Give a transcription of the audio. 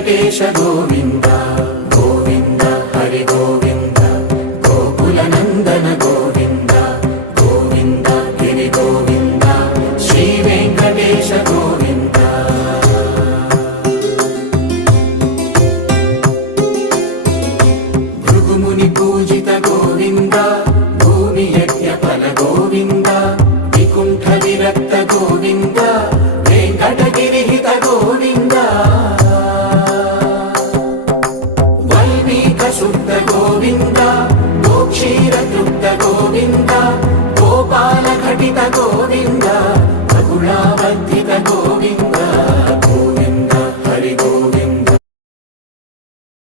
వెంకటేశ గోవింద గోవింద హరి గోవింద గోకుల నందన గోవింద గోవింద గిరి గోవింద శ్రీ వెంకటేశ గోవింద భృగుముని పూజిత గోవింద భూమి యజ్ఞ ఫల గోవింద వికుంఠ విరక్త గోవింద వెంకటగిరిహిత గోవింద వల్మీక శుద్ధ గోవింద గోక్షీర తృప్త గోవింద గోపాల ఘటిత గోవింద